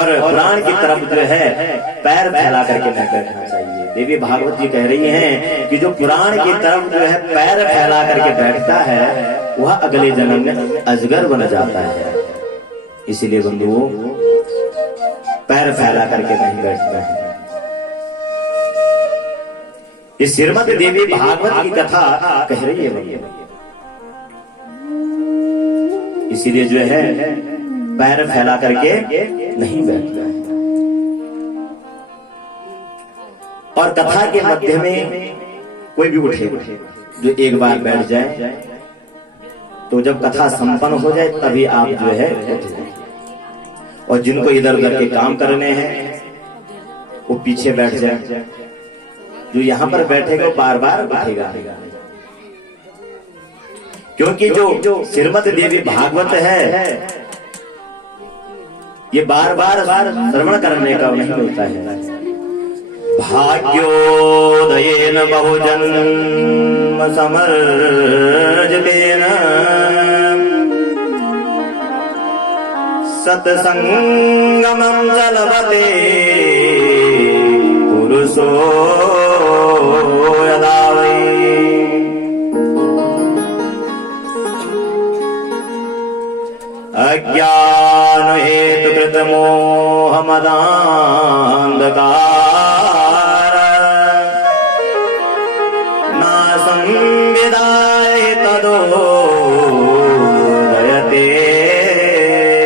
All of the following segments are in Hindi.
और पुराण की तरफ जो है पैर फैला करके नहीं बैठना चाहिए। देवी भागवत जी कह रही हैं कि जो पुराण की तरफ जो है पैर फैला करके बैठता है वह अगले जन्म में अजगर बन जाता है। इसीलिए बंधुओं पैर फैला करके नहीं बैठना है। ये श्रीमद् देवी भागवत की कथा कह रही है बंधुओं। इसीलिए जो है पैर फैला करके नहीं बैठना है। और कथा के मध्य में कोई भी उठे जो एक बार बैठ जाए तो जब कथा संपन्न हो जाए तभी आप जो है उठ जाए। और जिनको इधर उधर के काम करने हैं वो पीछे बैठ जाए। जो यहां पर बैठेगा वो बार बार उठेगा, क्योंकि जो श्रीमद् देवी भागवत है ये बार बार श्रवण करने का नहीं मिलता है। भाग्योदयेन बहुजन्म समर्जितेन सत्संगमं च लभते पुरुषो यदा वै। अज्ञान हेतु कृत मोह मदान्धकार नासं विदाय तदोदयते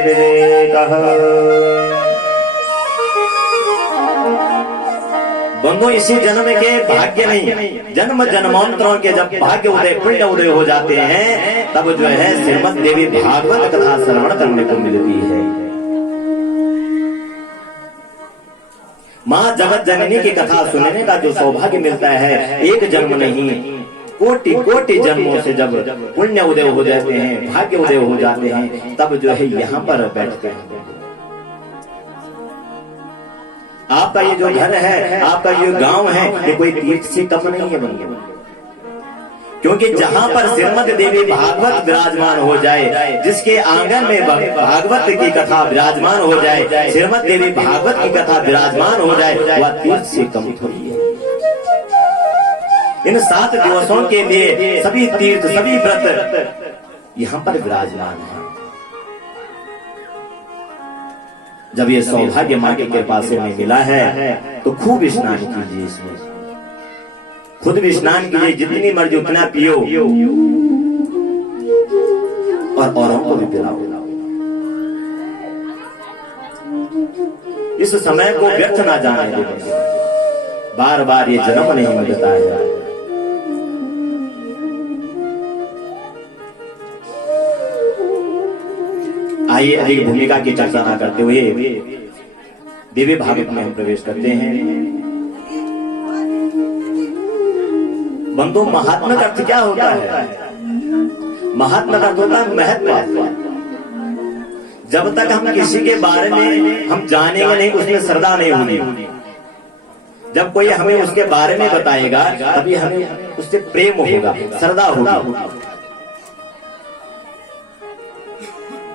विवेकः। बंधु इसी जन्म के भाग्य नहीं, जन्म जन्मांतरों के जब भाग्य उदय पुण्य उदय हो जाते हैं तब जो है श्रीमद् देवी भागवत कथा श्रवण करने को मिलती है। माँ जगत जननी की कथा सुनने का जो सौभाग्य मिलता है एक जन्म नहीं कोटि कोटि जन्मों से जब पुण्य उदय हो जाते हैं, भाग्य उदय हो जाते हैं, तब जो है यहाँ पर बैठते हैं। आपका ये जो घर है, आपका ये गांव है, ये कोई तीर्थ से कम नहीं है बंधु। क्योंकि जहां पर श्रीमद् देवी भागवत विराजमान हो जाए, जिसके आंगन में भागवत की कथा विराजमान हो जाए, श्रीमद् देवी भागवत की कथा विराजमान हो जाए, वह तीर्थ से कम थोड़ी है। इन 7 दिवसों के लिए सभी तीर्थ सभी व्रत यहाँ पर विराजमान है। जब ये सौभाग्य माँ की कृपा से हमें मिला है तो खूब स्नान कीजिए, इसमें खुद भी स्नान कीजिए, जितनी मर्जी उतना पियो और औरों को भी पिलाओ। इस समय को व्यर्थ ना जाने दो, बार बार ये जन्म नहीं मिलता है। आइए अधिक भूमिका की चर्चा न करते हुए देवी भागवत में हम प्रवेश करते हैं। बंधु महात्मा का अर्थ क्या होता है? महात्मा का अर्थ होता है महत्व। जब तक हम किसी के बारे में हम जानेंगे नहीं, उसमें श्रद्धा नहीं होगी। जब कोई हमें उसके बारे में बताएगा तभी हमें उससे प्रेम होगा, श्रद्धा होगी।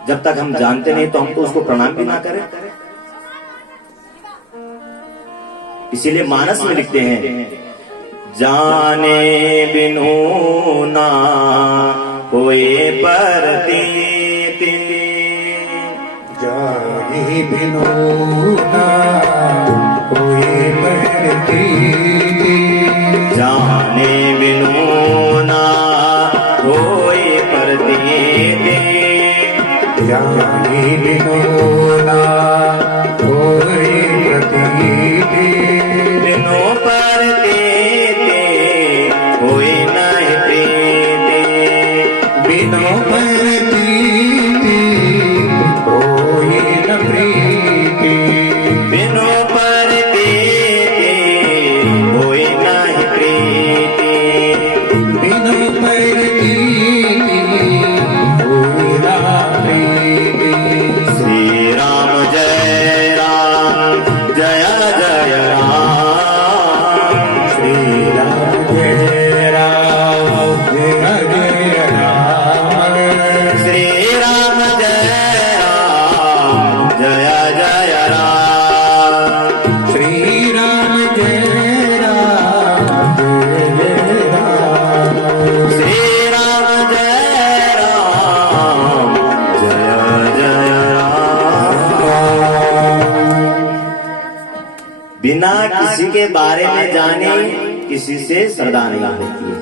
जब तक हम जानते नहीं तो हम तो उसको प्रणाम भी ना करें। इसीलिए मानस में लिखते हैं, जाने बिनु ना कोई परतीति, जाने बिनु ना कोई परतीति, जाने बिनु ना कोई परतीति, जाने बिनु ना कोई प्रतीति, बिनु परतीति कोई नहीं प्रीति, बिनु परतीति कोई न प्रीति, बिना किसी के बारे में जाने किसी से श्रद्धा नहीं होती है।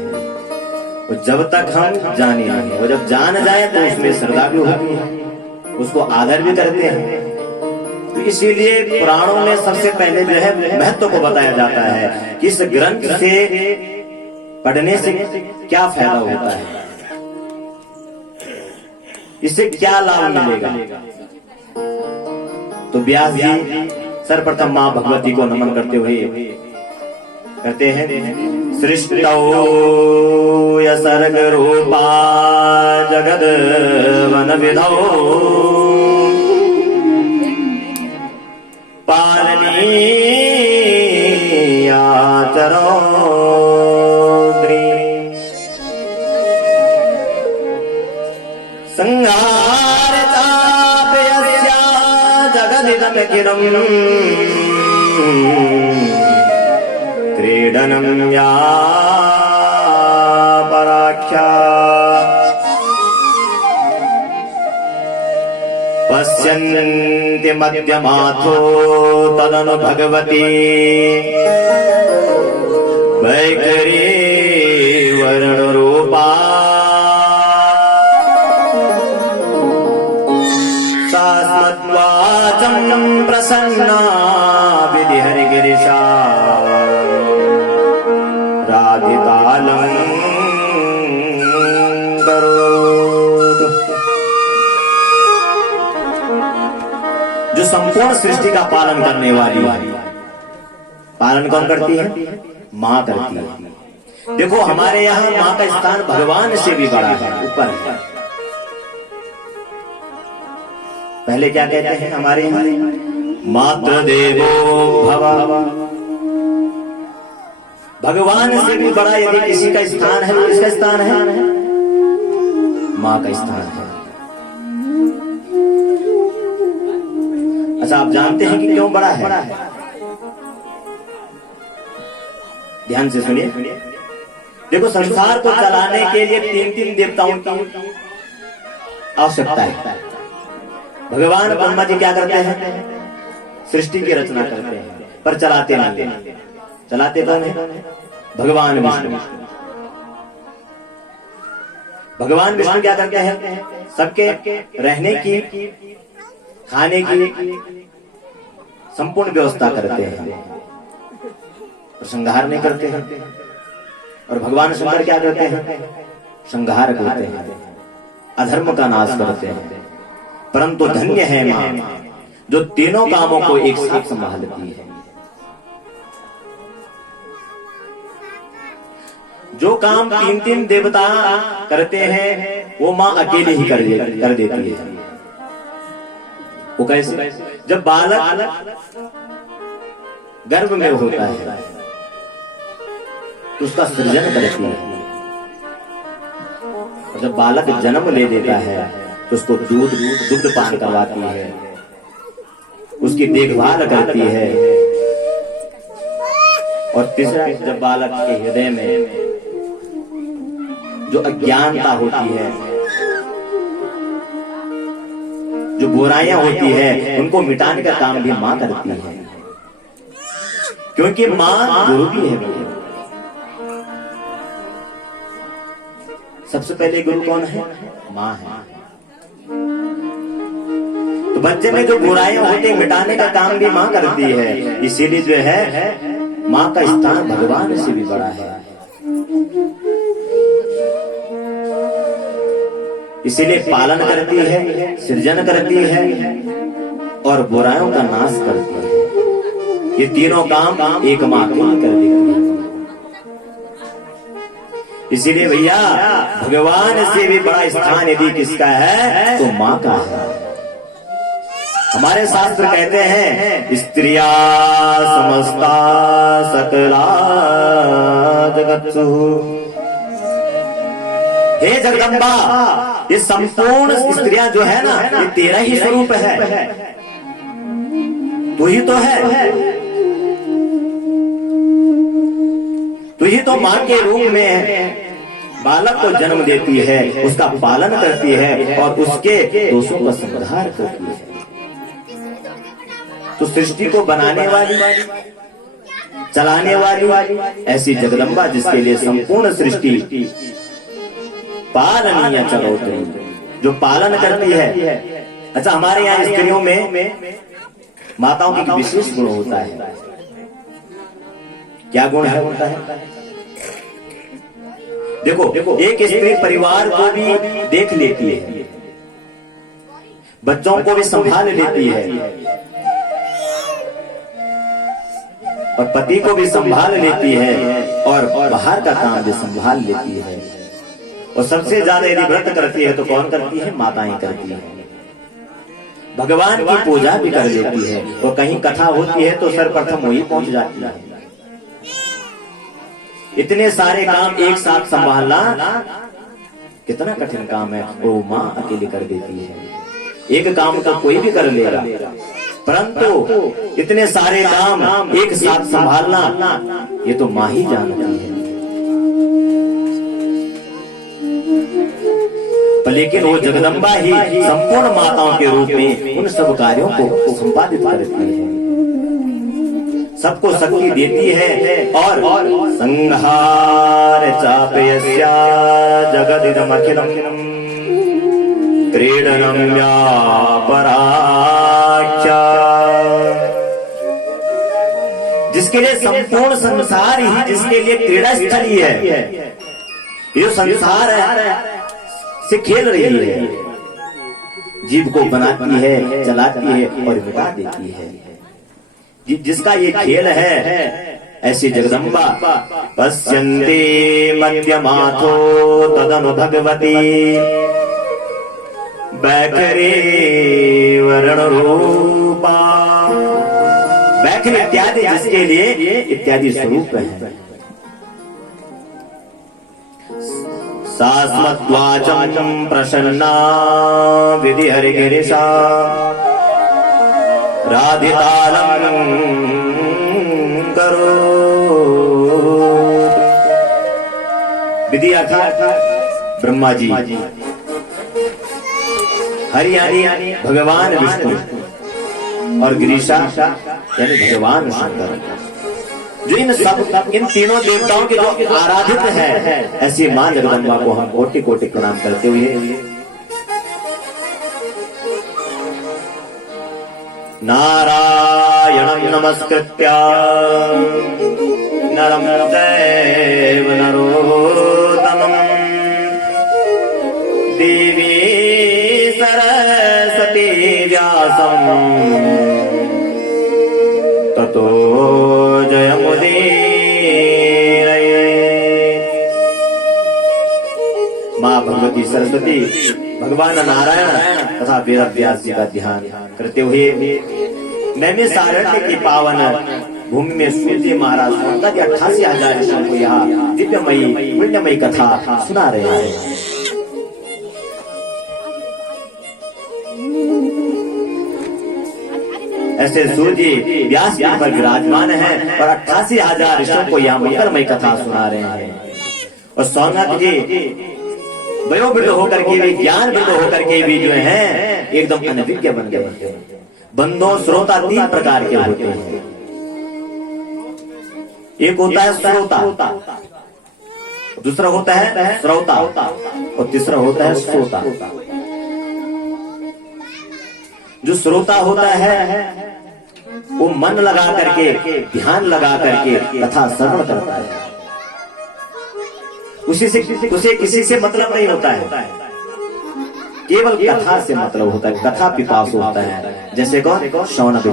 और जब तक हम जाने नहीं, और जब जान जाए तो उसमें श्रद्धा भी होती है, उसको आदर भी करते हैं। तो इसीलिए पुराणों में सबसे पहले जो है महत्व को बताया जाता है कि इस ग्रंथ से पढ़ने से क्या फायदा होता है, इससे क्या लाभ मिलेगा। तो व्यास जी सर्वप्रथम मां भगवती को नमन करते हुए कहते हैं, सृष्टौ सर्ग रूपा जगद वन विधौ पालनीया चरौद्री संहार चापयस्या जगदिदं किरम् क्रीडनं या पराख्या पश्यन्ति मध्यमाथो तदनु भगवती वैखरी वर्णरूपा सास्मद्वाचं प्रसन्ना विधिहरिगिरिशा राधितालं करोतु। जो संपूर्ण सृष्टि का पालन करने वाली है, पालन कौन करती है? मां करती है। देखो हमारे यहाँ मां का स्थान भगवान से भी बड़ा है, ऊपर है। पहले क्या कहते हैं हमारे यहाँ? मातृ देवो भव। भगवान से भी बड़ा यदि किसी का स्थान है तो किसका स्थान है? मां का स्थान है। अच्छा, आप जानते हैं कि क्यों बड़ा है? ध्यान से सुनिए। देखो संसार को चलाने के लिए तीन देवताओं की आवश्यकता है। भगवान ब्रह्मा जी क्या करते हैं? सृष्टि की रचना करते हैं, पर चलाते नहीं। चलाते कौन है? भगवान विष्णु। भगवान विष्णु क्या करते हैं? सबके रहने की, खाने की संपूर्ण व्यवस्था करते हैं, संहार नहीं करते हैं। और भगवान शंकर क्या करते हैं? संहार करते हैं, अधर्म का नाश करते हैं। परंतु धन्य है मां जो तीनों कामों को एक साथ संभालती है। जो काम तीन देवता करते हैं वो मां अकेले ही कर देती है। वो कैसे? जब बालक गर्भ में होता है तो उसका सृजन करती है, और जब बालक जन्म ले देता है तो उसको दुग्ध पान करवाती है, उसकी देखभाल करती है। और तीसरा, जब बालक के हृदय में जो अज्ञानता होती है, जो बुराइयां होती है, उनको मिटाने का काम भी मां करती है, क्योंकि मां गुरु भी है। सबसे पहले गुरु कौन है? मां है। तो बच्चे में जो बुराइयां होती है मिटाने का काम भी मां करती है। इसीलिए जो है मां का स्थान भगवान से भी बड़ा है। इसीलिए पालन करती है, सृजन करती है और बुराइयों का नाश करती है। ये तीनों काम एक मां कर देती है। इसीलिए भैया भगवान से भी बड़ा स्थान यदि किसका है तो मां का है। हमारे शास्त्र कहते हैं स्त्रिया समस्ता सकला जगत्सु। हे जगदम्बा, ये संपूर्ण स्त्रियां जो है ना, ये तेरा ही स्वरूप है, तू ही तो है। तू ही तो मां के रूप में बालक को जन्म देती है, उसका पालन करती है और उसके दोषों का संहार करती है। तो सृष्टि को बनाने वाली चलाने वाली ऐसी जगदम्बा जिसके लिए संपूर्ण सृष्टि पालनीय चलोतरी, जो पालन करती है। अच्छा, हमारे यहाँ स्त्रियों में माताओं की विशेष गुण होता है। क्या गुण है? होता है, देखो एक स्त्री परिवार को भी देख लेती है, बच्चों को भी संभाल लेती है और पति को भी संभाल लेती है और बाहर का काम भी संभाल लेती है। और सबसे ज्यादा यदि व्रत करती है तो कौन करती है? माताएं करती है। भगवान की पूजा भी कर लेती है और कहीं कथा होती है तो सर्वप्रथम वही पहुंच जाती है। इतने सारे काम एक साथ संभालना कितना कठिन काम है, वो माँ अकेली कर देती है। एक काम तो कोई भी कर लेगा, परंतु इतने सारे काम एक साथ संभालना ये तो माँ ही जानती है। लेकिन वो जगदम्बा ही संपूर्ण माताओं के रूप में उन सब कार्यों को संपादित करती है, सबको शक्ति देती है। और संहार चापयस्या जगदिदमखिलम् क्रीडनं व्यापराख्या, जिसके लिए संपूर्ण संसार ही जिसके लिए क्रीड़ा स्थली है, ये संसार है से खेल रही है, जीव को बनाती है, चलाती है और मिटा देती है। जिसका ये खेल है, ऐसी जगदम्बा पश्यन्ते मध्यमाथो तदनु भगवती बैखरी वर्ण रूपा। बैखरी इत्यादि जिसके लिए इत्यादि स्वरूप है। सास्मद्वाचम प्रसन्ना विधि हरिगिरिशा राधितालम करो। विधि अर्थात ब्रह्मा जी, हरि यानी भगवान विष्णु और गिरीशा यानी भगवान शंकर, जो इन तीनों देवताओं के जो आराधित है, ऐसी मां जगदम्बा को हम कोटि कोटि प्रणाम करते हुए नारायणं नमस्कृत्य नरं चैव नरोत्तमं देवी सरस्वती व्यासं ततो जयमुदीरये। मां भगवती सरस्वती, भगवान नारायण तथा वेद व्यास जी का ध्यान करते हुए नैमिषारण्य की पावन भूमि में सूर्य महाराज का 88,000 ऋषियों को यहाँ दिव्यमयी पुण्यमयी कथा सुना रहे हैं। ऐसे सूर्य व्यास पर विराजमान है और 88,000 ऋषियों को यहाँ मंगलमयी कथा सुना रहे हैं। और सौनक जी वयोवृद्ध होकर के भी, ज्ञान वृद्ध होकर के भी जो है एकदम अनभिज्ञ बन गए। बंधो श्रोता 3 प्रकार के होते हैं। एक होता है श्रोता, दूसरा होता है श्रोता और तीसरा होता है श्रोता। जो श्रोता होता है वो मन लगा करके, ध्यान लगा करके कथा श्रवण करता है, उसे किसी से मतलब नहीं होता है, केवल कथा से मतलब होता है, कथा पिपासु होता है। जैसे कौन? शौनक जी।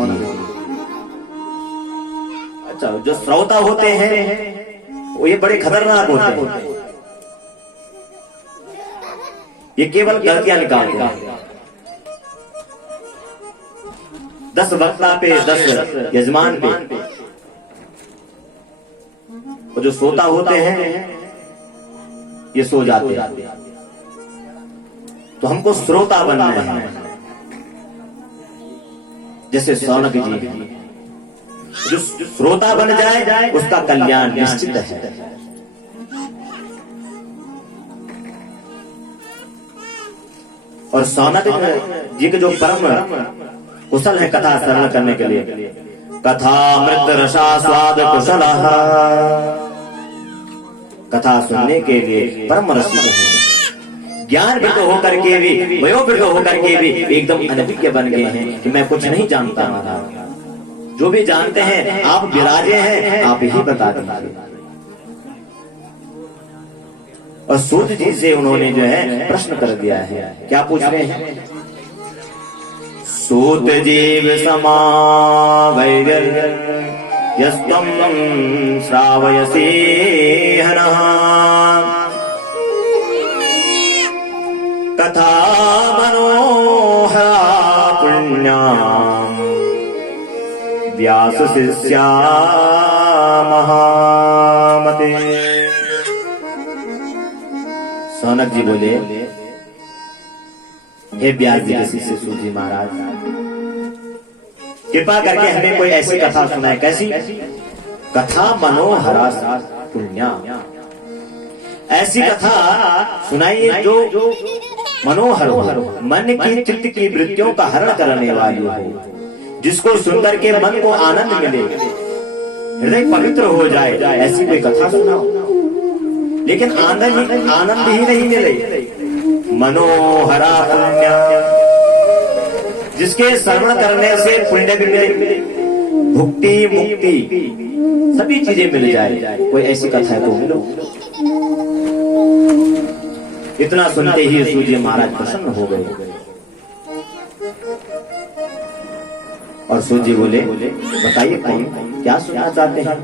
अच्छा, जो श्रोता होते हैं वो ये बड़े खतरनाक होते हैं, ये केवल गलतियां निकालते हैं। 10 वक्ता पे 10 यजमान पे। और जो श्रोता होते हैं ये सो जाते हैं। तो हमको श्रोता बनना है, जैसे शौनक जी। जो श्रोता बन जाए उसका कल्याण निश्चित है। और शौनक जी के जो परम कुशल है कथा श्रवण करने के लिए, कथामृत रसास्वाद कुशलः, कथा सुनने के लिए परम रसिक हैं। ज्ञान वृद्ध होकर के भी, वयोवृद्ध होकर के भी एकदम अनभिज्ञ बन गए हैं कि मैं कुछ नहीं जानता महाराज। जो भी जानते हैं आप विराजे हैं, आप ही बता दीजिए। और सूत जी से उन्होंने जो है प्रश्न कर दिया है। क्या पूछ रहे हैं? सूत जीव समावैर्य यस्त्वं श्रावयसि हनः, कथा मनोहरा पुण्याम् व्यास शिष्या महामते। सौनक जी बोले, हे व्यास जी के शिष्य सूत जी महाराज, कृपा करके हमें कोई ऐसी कथा सुनाए। कैसी कथा? मनोहरा पुण्या, ऐसी कथा सुनाइए जो मनोहर हो, मन की चित्त की वृत्तियों का हरण करने वाली हो, जिसको सुनकर के मन को आनंद मिले, हृदय पवित्र हो जाए, ऐसी कोई कथा सुनाओ। लेकिन आनंद ही नहीं मिले। मनोहरा पुण्य, जिसके श्रवण करने से पुण्य भी मिले, भुक्ति मुक्ति सभी चीजें मिल जाए, कोई ऐसी कथा तो मिलो। इतना सुनते ही सूत जी महाराज प्रसन्न हो गए और सूत जी बोले, बताइए कौन क्या सुनना चाहते हैं?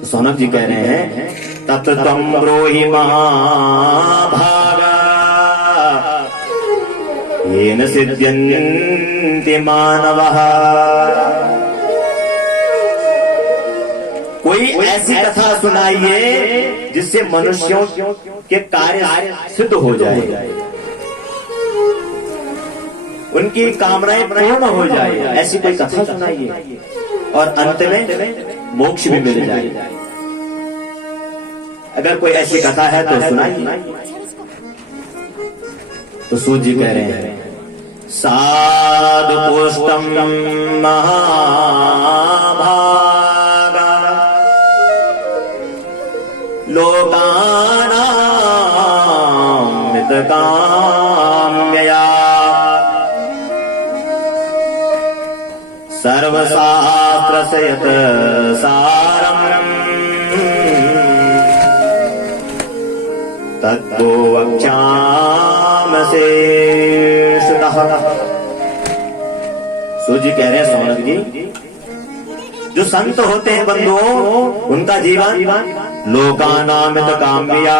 तो सौनक जी कह रहे हैं, तत् त्वं ब्रूहि महाभागा येन सिद्ध्यन्ति मानवः। कोई ऐसी कथा सुनाइए जिससे मनुष्यों के कार्य सिद्ध हो जाए, उनकी कामनाएं पूर्ण हो जाए, ऐसी कोई कथा सुनाइए और अंत में मोक्ष भी मिल जाए। अगर कोई ऐसी कथा है तो सुनाइए। तो सूत जी कह रहे हैं, साधु पुष्टम महाभागा लोकानां मितकाम्यया सर्वशास्त्रस्य यत् सारम् तद्वो वक्ष्यामसे श्रुतः। सूत जी कह रहे हैं, सौनक जी, जो संत होते हैं बंधुओं, उनका जीवन लोकानामित काम्या,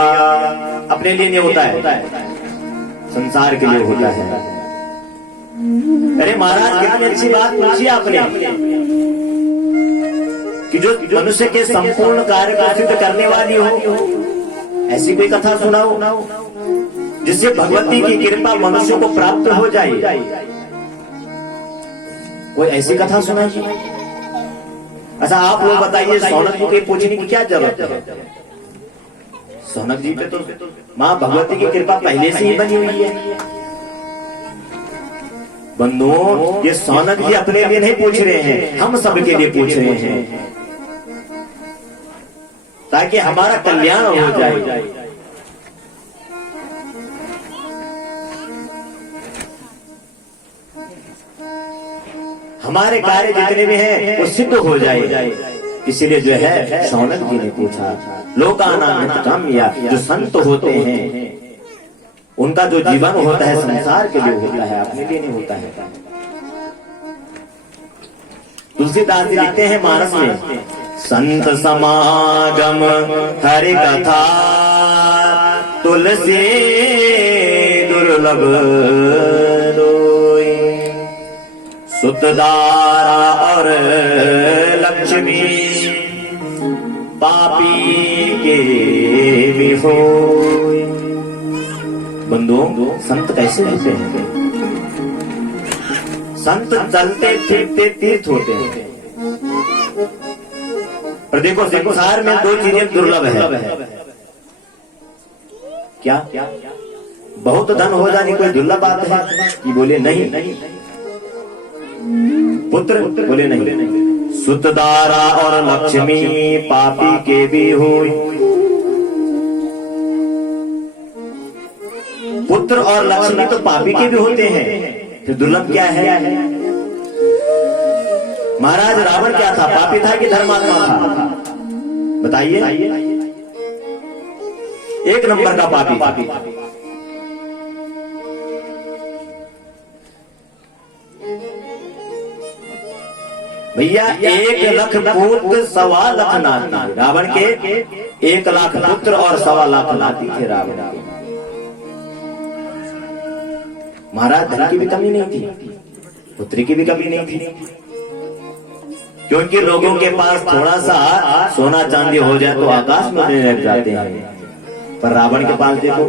अपने लिए नहीं होता है, संसार के लिए होता है। अरे महाराज, कितनी अच्छी बात पूछी आपने कि जो मनुष्य के संपूर्ण कार्य को सिद्ध करने वाली हो, ऐसी कोई कथा सुनाओ जिससे भगवती की कृपा मनुष्य को प्राप्त हो जाए। कोई ऐसी कथा सुनाइए। अच्छा आप लोग बताइए, सौनक जी के पूछने की क्या जरूरत है? सौनक जी पे तो माँ भगवती की कृपा पहले से ही बनी हुई है। बंधुओं, ये सौनक जी अपने लिए नहीं पूछ रहे हैं, हम सबके लिए पूछ रहे हैं, ताकि हमारा कल्याण हो जाए। हमारे कार्य जितने भी हैं वो सिद्ध हो जाए। इसीलिए जो है सौनक जी ने पूछा, लोकानां काम्या, जो संत होते हैं उनका जो जीवन होता है संसार के लिए होता है, अपने लिए नहीं होता है। तुलसीदास जी लिखते हैं मानस में, संत समागम हरि कथा तुलसी दुर्लभ दोई, सुतदारा और लक्ष्मी पापी के भी होय। बंधुओं, संत कैसे होते हैं? संत चलते फिरते तीर्थ होते हैं। पर देखो, संसार में दो चीजें दुर्लभ है। क्या? बहुत धन हो जाने कोई दुर्लभ बात है? कि बोले नहीं। पुत्र? बोले नहीं। सुतदारा और लक्ष्मी पापी के भी हुई। पुत्र और लक्ष्मी तो पापी के भी होते हैं, फिर दुर्लभ क्या है? महाराज रावण क्या था, पापी था कि धर्मात्मा था? बताइए। एक नंबर का पापी। भैया 1 लाख पुत्र 1.25 लाख नाती, रावण के 1 लाख पुत्र और 1.25 लाख नाती थे रावण के। महाराज धन की भी कमी नहीं थी, पुत्री की भी कमी नहीं थी, क्योंकि लोगों के पास थोड़ा सा सोना चांदी हो जाए तो आकाश में उड़ने लग जाते हैं, पर रावण के पास देखो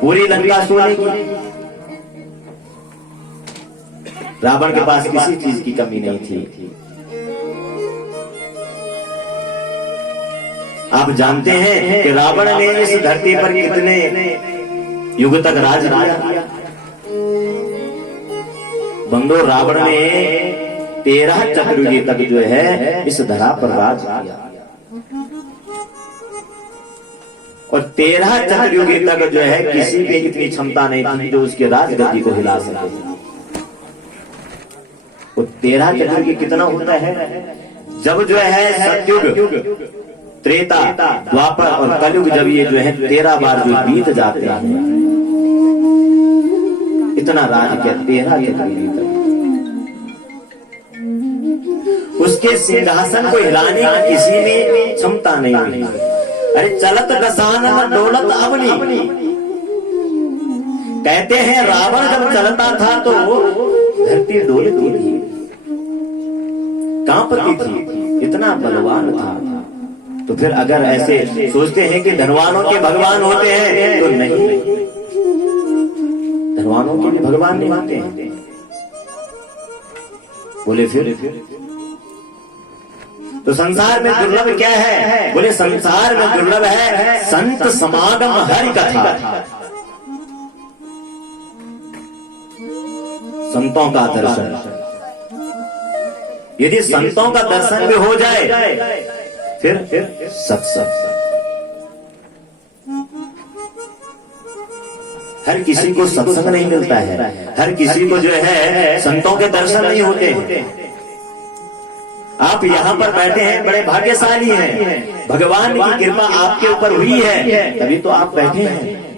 पूरी लंका सोने की। रावण के पास किसी चीज की कमी नहीं थी। आप जानते हैं कि रावण ने इस धरती पर कितने युग तक राज किया? बंदो रावण ने 13 चतुर्युगी तक जो है इस धरा पर राज किया, और 13 चतुर्युगी तक जो है किसी पे इतनी क्षमता नहीं थी जो उसके राजगद्दी को हिला सके। वो 13 चतुर्युगी कितना होता है? जब जो है सतयुग, त्रेता, द्वापर और कलयुग, जब ये जो है 13 बार जो बीत जाते हैं, इतना राज किया 13 चतुर्युगी तक। उसके सिंहासन को हिलाने की किसी में क्षमता नहीं थी। अरे चलत दसानन डोलत अवनी, कहते हैं रावण जब चलता था तो धरती डोलती थी, कांपती थी, इतना बलवान था। तो फिर अगर ऐसे सोचते हैं कि धनवानों के भगवान होते हैं, तो नहीं, धनवानों के भी भगवान नहीं होते हैं। बोले फिर तो संसार में दुर्लभ क्या है? बोले संसार में दुर्लभ है संत समागम हरि कथा, संतों का दर्शन। यदि संतों का दर्शन भी हो जाए फिर सत्संग। हर किसी को सत्संग नहीं मिलता है, हर किसी को जो है संतों के दर्शन नहीं होते हैं। आप यहाँ पर बैठे हैं, बड़े भाग्यशाली हैं, भगवान की कृपा आपके ऊपर हुई है, तभी तो आप बैठे हैं।